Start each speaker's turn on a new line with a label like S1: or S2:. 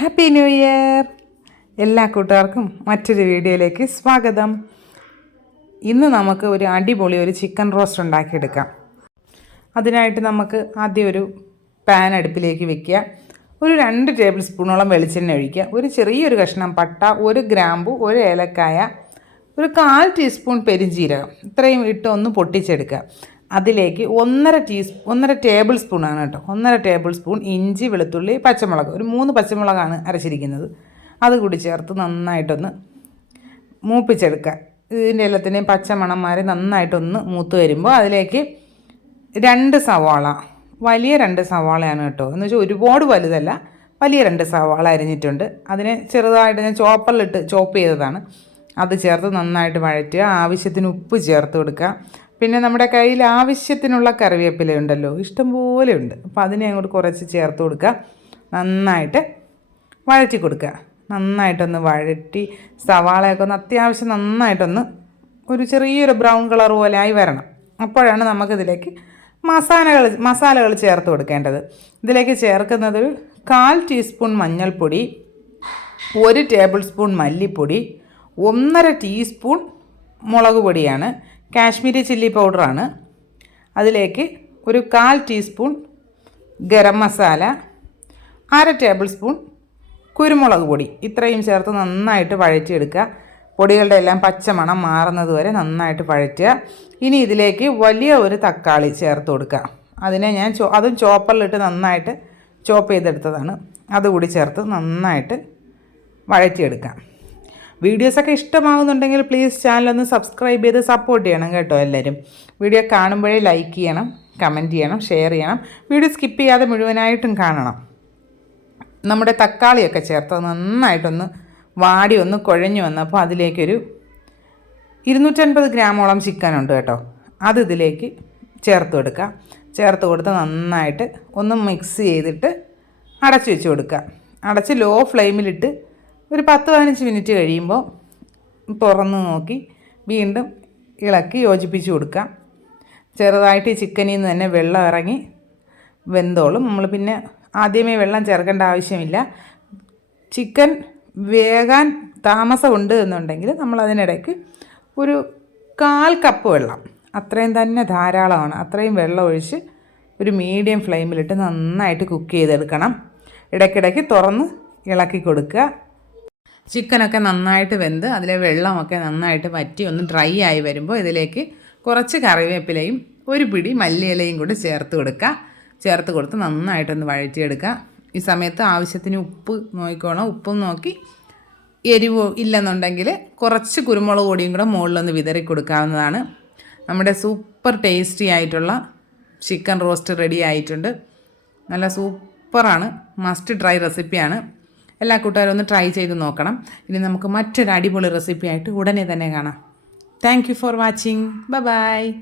S1: Happy new year എല്ലാ കൂട്ടുകാർക്കും മറ്റൊരു വീഡിയോയിലേക്ക് സ്വാഗതം. ഇന്ന് നമുക്ക് ഒരു അടിപൊളി ഒരു ചിക്കൻ റോസ്റ്റ് ഉണ്ടാക്കിയെടുക്കാം. അതിനായിട്ട് നമുക്ക് ആദ്യം ഒരു പാൻ അടുപ്പിലേക്ക് വെക്കുക. ഒരു രണ്ട് ടേബിൾ സ്പൂണോളം വെളിച്ചെണ്ണ ഒഴിക്കുക. ഒരു ചെറിയൊരു കഷ്ണം പട്ട ഒരു ഗ്രാമ്പു ഒരു ഏലക്കായ ഒരു കാൽ ടീസ്പൂൺ പെരിഞ്ജീരകം ഇത്രയും ഇട്ട് ഒന്ന് പൊട്ടിച്ചെടുക്കുക. അതിലേക്ക് ഒന്നര ടീസ് ഒന്നര ടേബിൾ സ്പൂൺ ആണ് കേട്ടോ. ഒന്നര ടേബിൾ സ്പൂൺ ഇഞ്ചി വെളുത്തുള്ളി പച്ചമുളക്. ഒരു മൂന്ന് പച്ചമുളകാണ് അരച്ചിരിക്കുന്നത്. അത് കൂടി ചേർത്ത് നന്നായിട്ടൊന്ന് മൂപ്പിച്ചെടുക്കുക. ഇതിന്റെ എല്ലാത്തിന്റെയും പച്ചമണം മാറി നന്നായിട്ടൊന്ന് മൂത്ത് വരുമ്പോൾ അതിലേക്ക് രണ്ട് സവാള വലിയ രണ്ട് സവാളയാണ് കേട്ടോ. എന്ന് വെച്ചാൽ ഒരുപാട് വലുതല്ല വലിയ രണ്ട് സവാള അരിഞ്ഞിട്ടുണ്ട്. അതിനെ ചെറുതായിട്ട് ഞാൻ ചോപ്പറിലിട്ട് ചോപ്പ് ചെയ്തതാണ്. അത് ചേർത്ത് നന്നായിട്ട് വഴറ്റുക. ആവശ്യത്തിന് ഉപ്പ് ചേർത്ത് കൊടുക്കുക. പിന്നെ നമ്മുടെ കയ്യിൽ ആവശ്യത്തിനുള്ള കറിവേപ്പില ഉണ്ടല്ലോ ഇഷ്ടംപോലെ ഉണ്ട്. അപ്പോൾ അതിനെ അങ്ങോട്ട് കുറച്ച് ചേർത്ത് കൊടുക്കുക. നന്നായിട്ട് വഴറ്റി കൊടുക്കുക. നന്നായിട്ടൊന്ന് വഴറ്റി സവാളയൊക്കെ ഒന്ന് അത്യാവശ്യം നന്നായിട്ടൊന്ന് ഒരു ചെറിയൊരു ബ്രൗൺ കളർ പോലെ ആയി വരണം. അപ്പോഴാണ് നമുക്കിതിലേക്ക് മസാലകൾ മസാലകൾ ചേർത്ത് കൊടുക്കേണ്ടത്. ഇതിലേക്ക് ചേർക്കുന്നത് കാൽ ടീസ്പൂൺ മഞ്ഞൾപ്പൊടി ഒരു ടേബിൾ സ്പൂൺ മല്ലിപ്പൊടി ഒന്നര ടീസ്പൂൺ മുളക് പൊടിയാണ്. കാശ്മീരി ചില്ലി പൗഡറാണ്. അതിലേക്ക് ഒരു കാൽ ടീസ്പൂൺ ഗരം മസാല അര ടേബിൾ സ്പൂൺ കുരുമുളക് പൊടി. ഇത്രയും ചേർത്ത് നന്നായിട്ട് വഴറ്റിയെടുക്കുക. പൊടികളുടെ എല്ലാം പച്ചമണം മാറുന്നത് വരെ നന്നായിട്ട് വഴറ്റുക. ഇനി ഇതിലേക്ക് വലിയ ഒരു തക്കാളി ചേർത്ത് കൊടുക്കുക. അതിനെ ഞാൻ ചോ അതും ചോപ്പറിലിട്ട് നന്നായിട്ട് ചോപ്പ് ചെയ്തെടുത്തതാണ്. അതുകൂടി ചേർത്ത് നന്നായിട്ട് വഴറ്റിയെടുക്കാം. വീഡിയോസൊക്കെ ഇഷ്ടമാകുന്നുണ്ടെങ്കിൽ പ്ലീസ് ചാനലൊന്ന് സബ്സ്ക്രൈബ് ചെയ്ത് സപ്പോർട്ട് ചെയ്യണം കേട്ടോ എല്ലാവരും. വീഡിയോ കാണുമ്പോഴേ ലൈക്ക് ചെയ്യണം കമന്റ് ചെയ്യണം ഷെയർ ചെയ്യണം. വീഡിയോ സ്കിപ്പ് ചെയ്യാതെ മുഴുവനായിട്ടും കാണണം. നമ്മുടെ തക്കാളിയൊക്കെ ചേർത്ത് നന്നായിട്ടൊന്ന് വാടി ഒന്ന് കുഴഞ്ഞു വന്നപ്പോൾ അതിലേക്കൊരു ഇരുന്നൂറ്റൻപത് ഗ്രാമോളം ചിക്കൻ ഉണ്ട് കേട്ടോ. അത് ഇതിലേക്ക് ചേർത്ത് കൊടുക്കുക. ചേർത്ത് കൊടുത്ത് നന്നായിട്ട് ഒന്ന് മിക്സ് ചെയ്തിട്ട് അടച്ചു വെച്ച് കൊടുക്കുക. അടച്ച് ലോ ഫ്ലെയിമിലിട്ട് ഒരു പത്ത് പതിനഞ്ച് മിനിറ്റ് കഴിയുമ്പോൾ തുറന്ന് നോക്കി വീണ്ടും ഇളക്കി യോജിപ്പിച്ച് കൊടുക്കുക ചെറുതായിട്ട് ചിക്കനിൽ നിന്ന് തന്നെ വെള്ളം ഇറങ്ങി വെന്തോളും. നമ്മൾ പിന്നെ ആദ്യമേ വെള്ളം ചേർക്കേണ്ട ആവശ്യമില്ല. ചിക്കൻ വേകാൻ താമസമുണ്ട് എന്നുണ്ടെങ്കിൽ നമ്മൾ അതിനിടയ്ക്ക് ഒരു കാൽ കപ്പ് വെള്ളം അത്രയും തന്നെ ധാരാളമാണ് അത്രയും വെള്ളം ഒഴിച്ച് ഒരു മീഡിയം ഫ്ലെയിമിലിട്ട് നന്നായിട്ട് കുക്ക് ചെയ്തെടുക്കണം. ഇടയ്ക്കിടയ്ക്ക് തുറന്ന് ഇളക്കി കൊടുക്കുക. ചിക്കനൊക്കെ നന്നായിട്ട് വെന്ത് അതിലെ വെള്ളമൊക്കെ നന്നായിട്ട് വറ്റി ഒന്ന് ഡ്രൈ ആയി വരുമ്പോൾ ഇതിലേക്ക് കുറച്ച് കറിവേപ്പിലയും ഒരു പിടി മല്ലിയിലയും കൂടി ചേർത്ത് കൊടുക്കുക. ചേർത്ത് കൊടുത്ത് നന്നായിട്ടൊന്ന് വഴറ്റിയെടുക്കുക. ഈ സമയത്ത് ആവശ്യത്തിന് ഉപ്പ് നോക്കിക്കോണം. ഉപ്പും നോക്കി എരിവ് ഇല്ലെന്നുണ്ടെങ്കിൽ കുറച്ച് കുരുമുളക് പൊടിയും കൂടെ മുകളിലൊന്ന് വിതറി കൊടുക്കാവുന്നതാണ്. നമ്മുടെ സൂപ്പർ ടേസ്റ്റി ആയിട്ടുള്ള ചിക്കൻ റോസ്റ്റ് റെഡി ആയിട്ടുണ്ട്. നല്ല സൂപ്പറാണ്. മസ്റ്റ് ഡ്രൈ റെസിപ്പിയാണ്. എല്ലാ കൂട്ടുകാരും ഒന്ന് ട്രൈ ചെയ്ത് നോക്കണം. ഇനി നമുക്ക് മറ്റൊരു അടിപൊളി റെസിപ്പി ആയിട്ട് ഉടനെ തന്നെ കാണാം. Thank you for watching bye